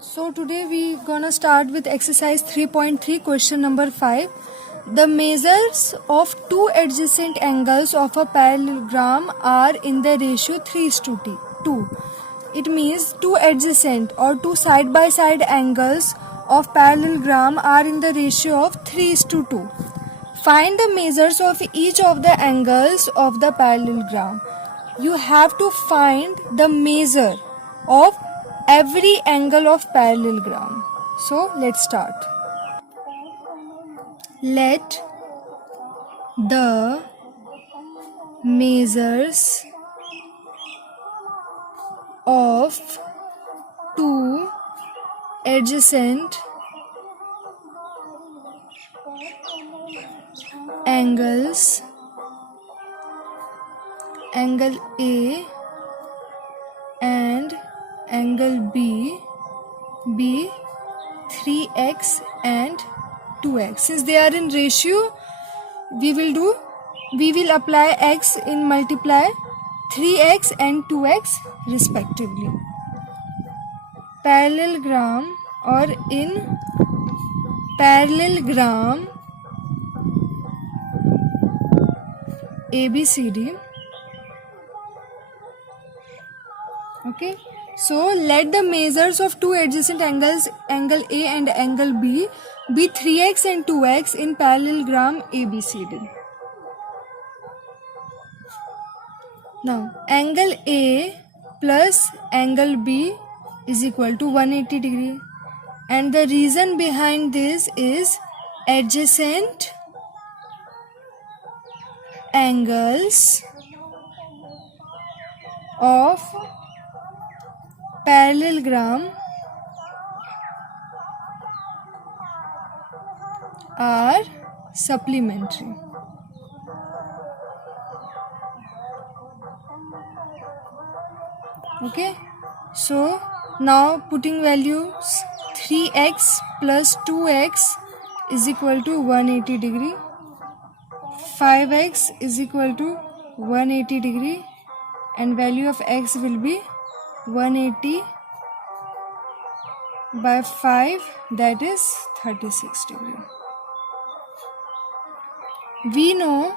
So today we gonna start with exercise 3.3 question number 5. The measures of two adjacent angles of a parallelogram are in the ratio 3:2. It means two adjacent or two side by side angles of parallelogram are in the ratio of 3:2. Find the measures of each of the angles of the parallelogram. You have to find the measure of every angle of parallelogram. So let's start. Let the measures of two adjacent angles, angle A and angle B, be 3x and 2x. Since they are in ratio, we will apply x in multiply 3x and 2x respectively. Parallelogram or in parallelogram ABCD. Okay, so let the measures of two adjacent angles, angle A and angle B, be 3x and 2x in parallelogram ABCD. Now, angle A plus angle B is equal to 180 degree, and the reason behind this is adjacent angles of parallelogram are supplementary. Okay, so now putting values 3x plus 2x is equal to 180 degree, 5x is equal to 180 degree, and value of x will be 180 by 5, that is 36 degree. We know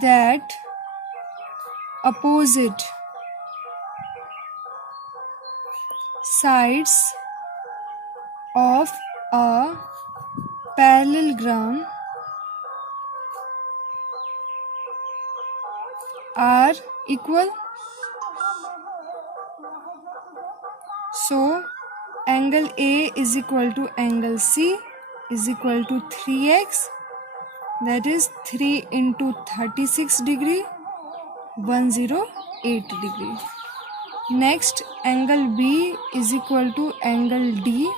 that opposite sides of a parallelogram are equal. So angle A is equal to angle C is equal to 3x, that is 3 into 36 degree, 108 degree. Next, angle B is equal to angle D,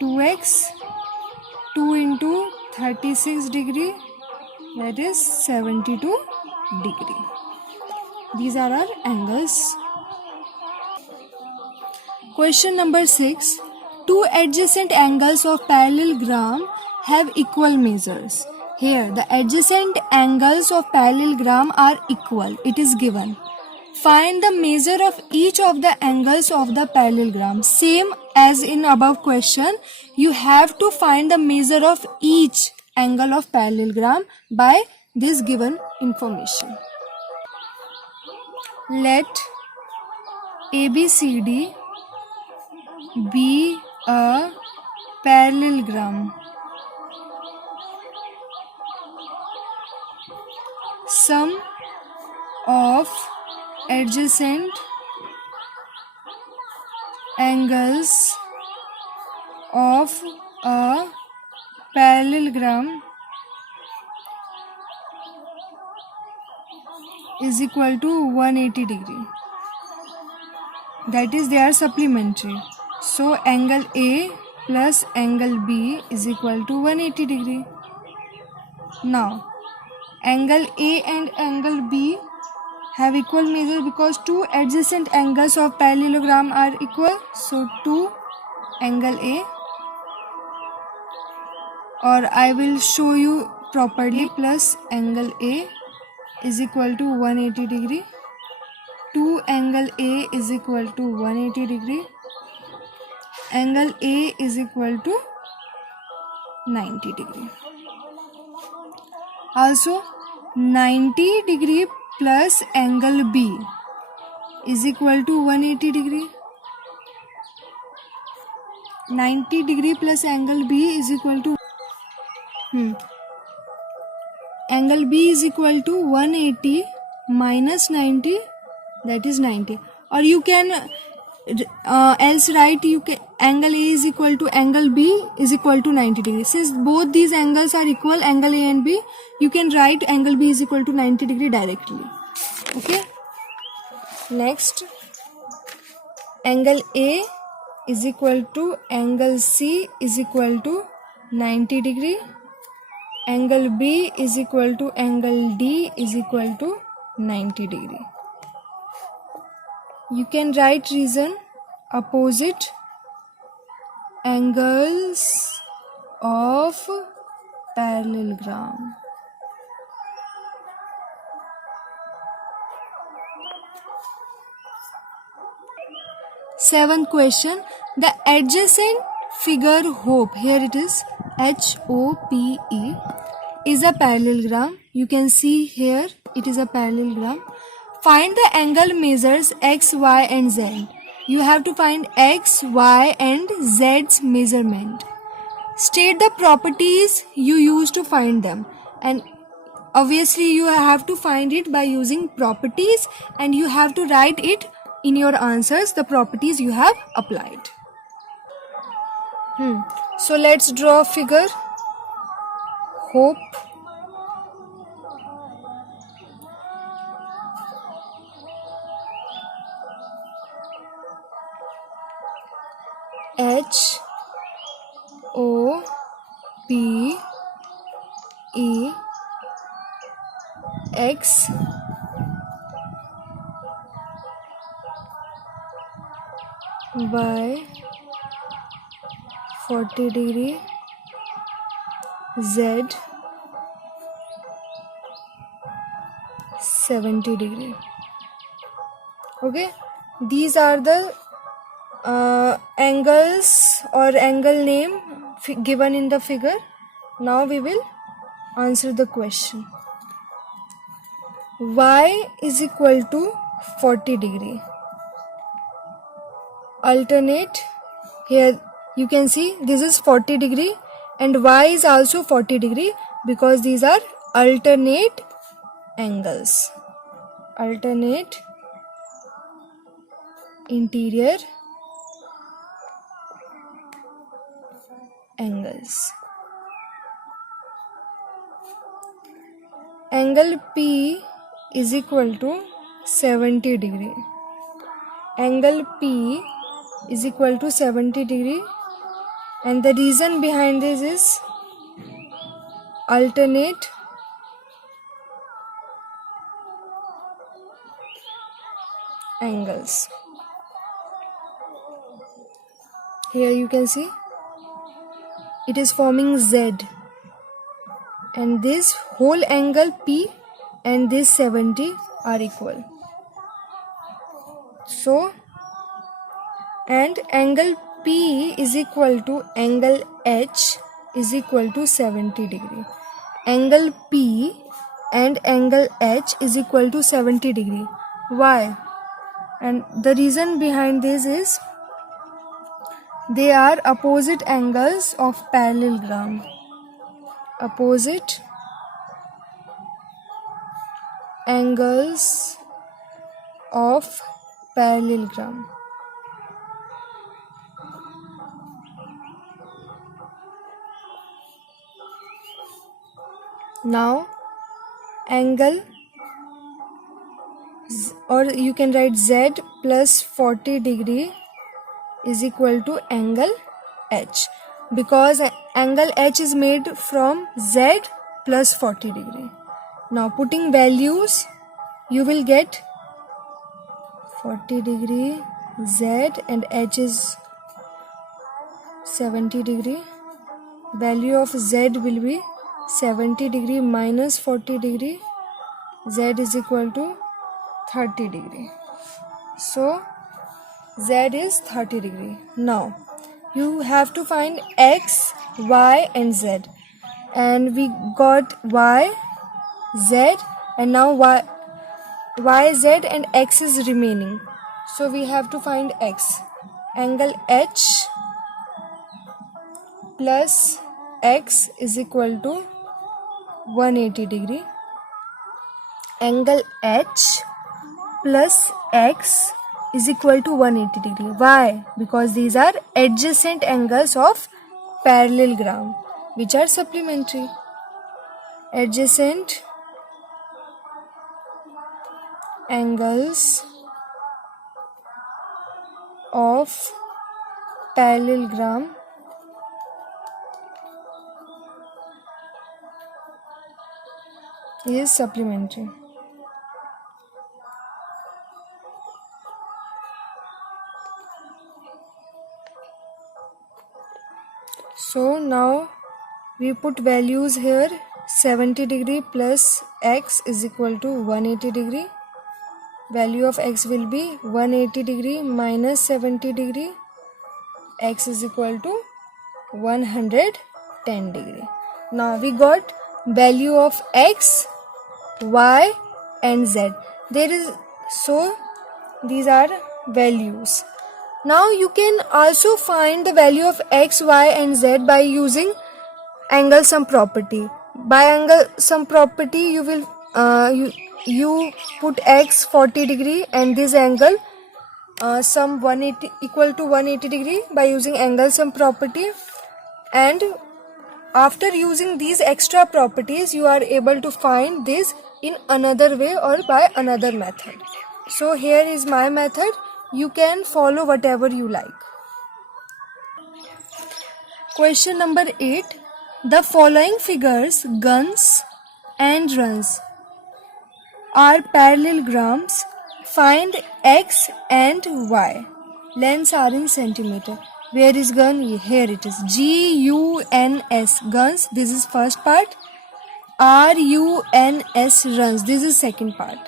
2x, 2 into 36 degree, that is 72 degree. These are our angles. Question number 6. Two adjacent angles of parallelogram have equal measures. Here the adjacent angles of parallelogram are equal. It is given. Find the measure of each of the angles of the parallelogram. Same as in above question, you have to find the measure of each angle of parallelogram by this given information. Let ABCD be a parallelogram. Sum of adjacent angles of a parallelogram is equal to 180 degree. That is, they are supplementary. So angle A plus angle B is equal to 180 degree. Now angle A and angle B have equal measure because two adjacent angles of parallelogram are equal. So 2 angle A, or I will show you properly, plus angle A is equal to 180 degree. 2 angle A is equal to 180 degree. Angle A is equal to 90 degree. Also 90 degree plus angle B is equal to 180 degree. 90 degree plus angle B is equal to angle B is equal to 180 minus 90, that is 90. Or you can else write, you can angle A is equal to angle B is equal to 90 degree. Since both these angles are equal, angle A and B, you can write angle B is equal to 90 degree directly. Okay. Next, angle A is equal to angle C is equal to 90 degree. Angle B is equal to angle D is equal to 90 degree. You can write reason: opposite angles of parallelogram. Seventh question, the adjacent figure HOPE, here it is HOPE, is a parallelogram. You can see here it is a parallelogram. Find the angle measures X, Y and Z. You have to find X, Y and Z's measurement. State the properties you use to find them. And obviously you have to find it by using properties, and you have to write it in your answers, the properties you have applied. So let's draw a figure. HOPE. HOPE X Y 40 degree, Z 70 degree. Okay, these are the angles or angle name given in the figure. Now we will answer the question. Y is equal to 40 degree. Alternate, here you can see this is 40 degree and Y is also 40 degree because these are alternate angles. Alternate interior angles. Angle P is equal to 70 degree. Angle P is equal to 70 degree, and the reason behind this is alternate angles. Here you can see it is forming Z, and this whole angle P and this 70 are equal. So, and angle P is equal to angle H is equal to 70 degree. Angle P and angle H is equal to 70 degree. Why? And the reason behind this is they are opposite angles of parallelogram. Opposite angles of parallelogram. Now angle, or you can write Z plus 40 degree is equal to angle H, because angle H is made from Z plus 40 degree. Now putting values, you will get 40 degree Z and H is 70 degree. Value of Z will be 70 degree minus 40 degree Z is equal to 30 degree. So Z is 30 degree. Now you have to find X, Y and Z. And we got Y, Z and now Y, Z and X is remaining. So we have to find X. Angle H plus X is equal to 180 degree. Angle H plus X is equal to 180 degree. Why? Because these are adjacent angles of parallelogram which are supplementary. Adjacent angles of parallelogram is supplementary. So now we put values here. 70 degree plus X is equal to 180 degree. Value of X will be 180 degree minus 70 degree. X is equal to 110 degree. Now we got value of X, Y and Z. So these are values. Now you can also find the value of X, Y and Z by using angle sum property. By angle sum property you will you put X 40 degree and this angle sum 180 equal to 180 degree by using angle sum property, and after using these extra properties you are able to find this in another way or by another method. So here is my method. You can follow whatever you like. Question number 8. The following figures, guns and runs, are parallelograms. Find X and Y. Lengths are in centimeter. Where is gun? Here it is. GUNS, guns. This is first part. RUNS, runs. This is second part.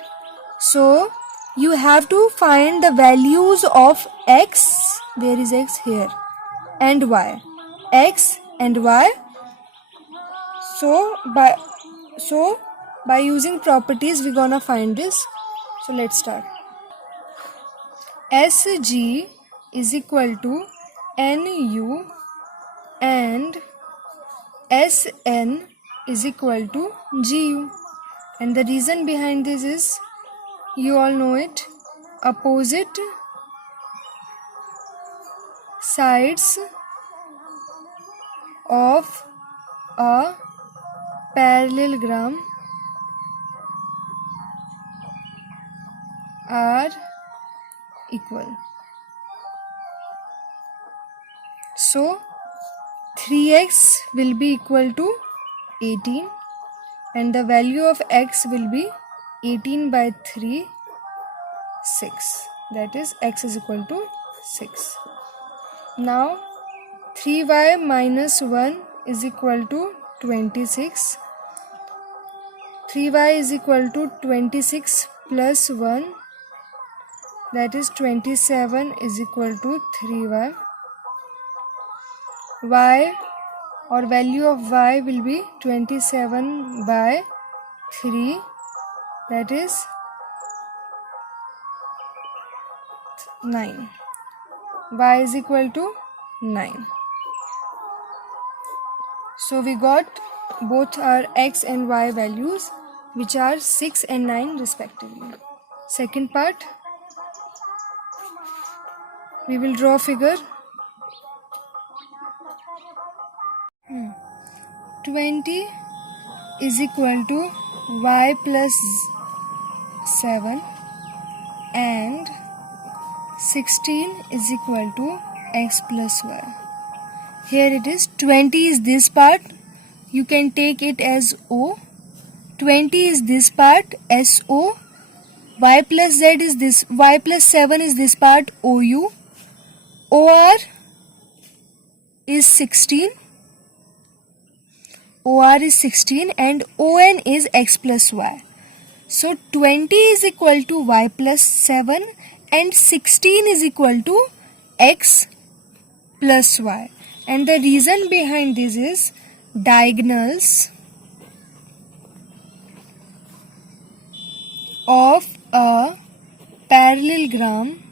So you have to find the values of X. There is X here. And Y. X and Y. So by using properties we're gonna find this. So let's start. SG is equal to NU and SN is equal to GU. And the reason behind this is, you all know it, opposite sides of a parallelogram are equal. So 3x will be equal to 18 and the value of x will be 18 by 3, 6. That is x is equal to 6. Now 3y minus 1 is equal to 26. 3y is equal to 26 plus 1, that is 27 is equal to 3y. Y or value of y will be 27 by 3, that is 9. Y is equal to 9. So we got both our x and y values, which are 6 and 9 respectively. Second part, we will draw a figure. 20 is equal to y plus 7 and 16 is equal to x plus y. Here it is. 20 is this part, you can take it as O. 20 is this part, SO. Y plus z is this, y plus 7 is this part, OU. OR is 16. OR is 16 and ON is x plus y. So 20 is equal to y plus 7 and 16 is equal to x plus y. And the reason behind this is diagonals of a parallelogram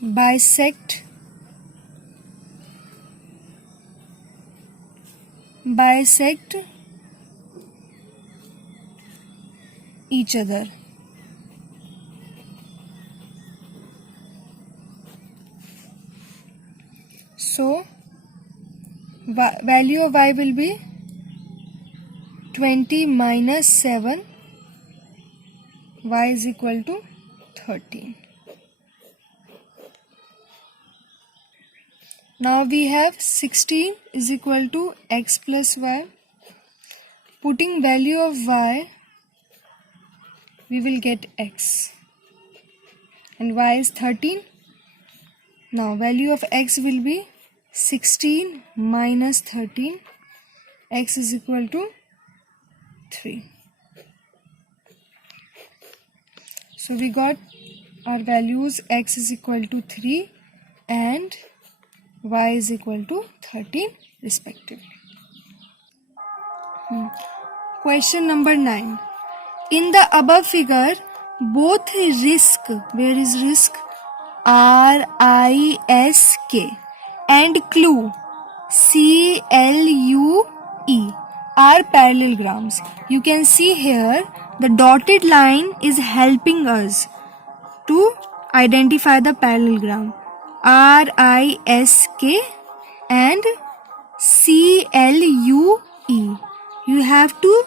bisect each other. So value of y will be 20 minus 7, y is equal to 13. Now we have 16 is equal to x plus y. Putting value of y, we will get x. And y is 13. Now value of x will be 16 minus 13. X is equal to 3. So we got our values, x is equal to 3 and y is equal to 13 respectively. Question number 9. In the above figure, both risk, where is risk? RISK and clue CLUE are parallelograms. You can see here the dotted line is helping us to identify the parallelogram. RISK and CLUE. You have to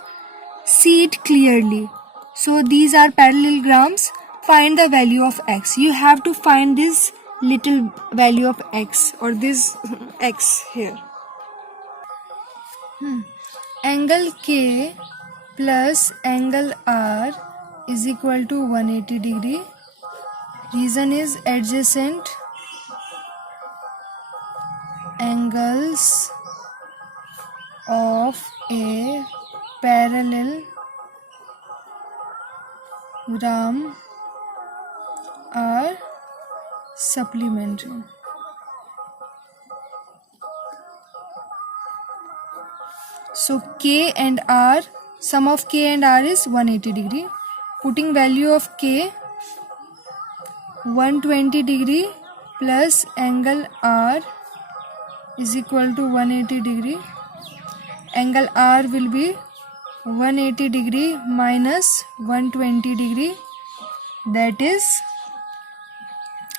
see it clearly. So these are parallelograms. Find the value of x. You have to find this little value of x or this x here. Angle K plus angle R is equal to 180 degree. Reason is adjacent angles of a parallelogram are supplementary. So K and R, sum of K and R is 180 degree. Putting value of K 120 degree plus angle R is equal to 180 degree. Angle R will be 180 degree minus 120 degree, that is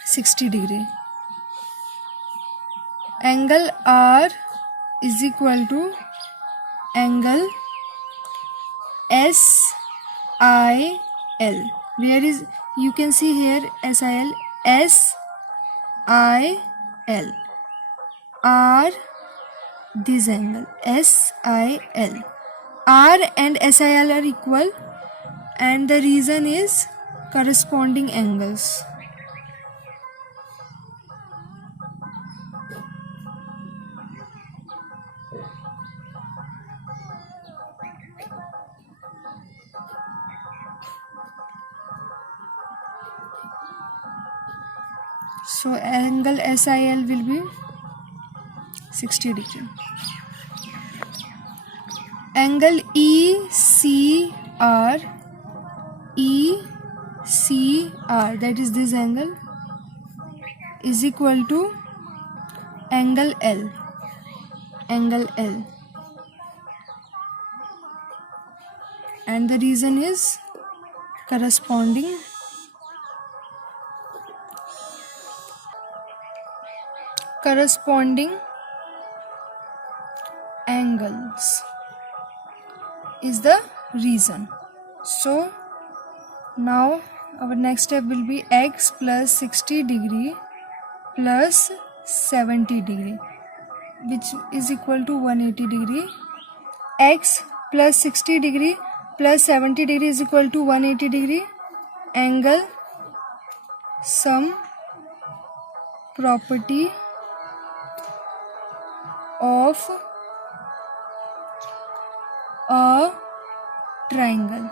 60 degree. Angle R is equal to angle SIL. Where is, you can see here SIL, SIL. R, this angle SIL. R and SIL are equal, and the reason is corresponding angles. So angle SIL will be 60 degree. Angle ECR, that is this angle, is equal to angle L. And the reason is corresponding angles is the reason. So now our next step will be x plus 60 degree plus 70 degree, which is equal to 180 degree. X plus 60 degree plus 70 degree is equal to 180 degree. Angle sum property of a triangle.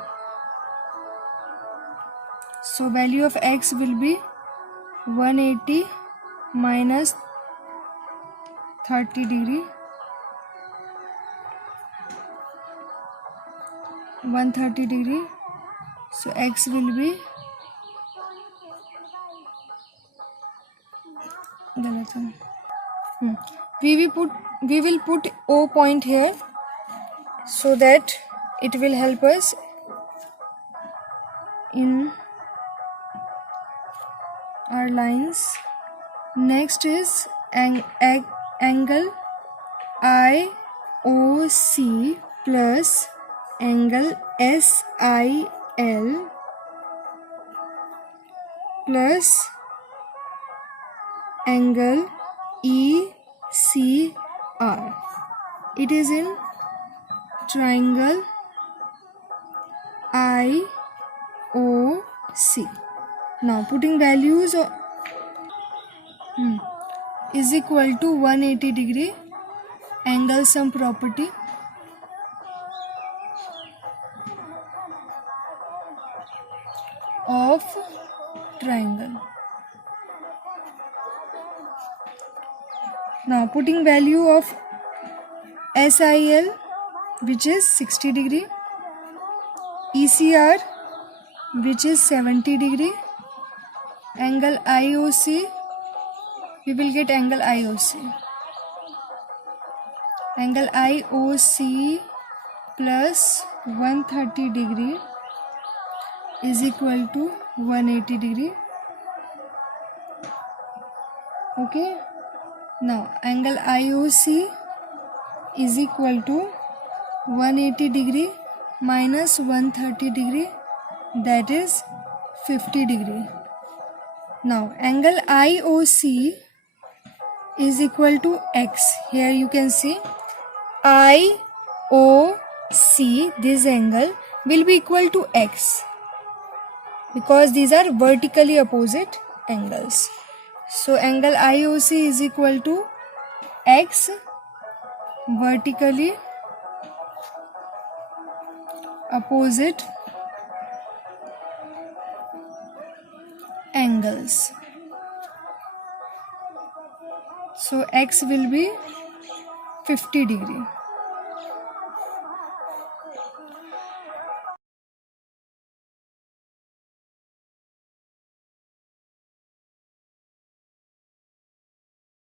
So value of x will be 180 minus 30 degree, 130 degree. So x will be we will put O point here so that it will help us in our lines. Next is angle IOC plus angle SIL plus angle ECR. It is in triangle IOC. Now putting values is equal to 180 degree angle sum property of triangle. Now putting value of SIL, which is 60 degree, ECR, which is 70 degree, angle IOC, we will get angle IOC. Angle IOC plus 130 degree is equal to 180 degree. Okay. Now angle IOC is equal to 180 degree minus 130 degree, that is 50 degree. Now angle IOC is equal to x. Here you can see IOC, this angle will be equal to x because these are vertically opposite angles. So angle IOC is equal to x, vertically opposite angles. So x will be 50 degree.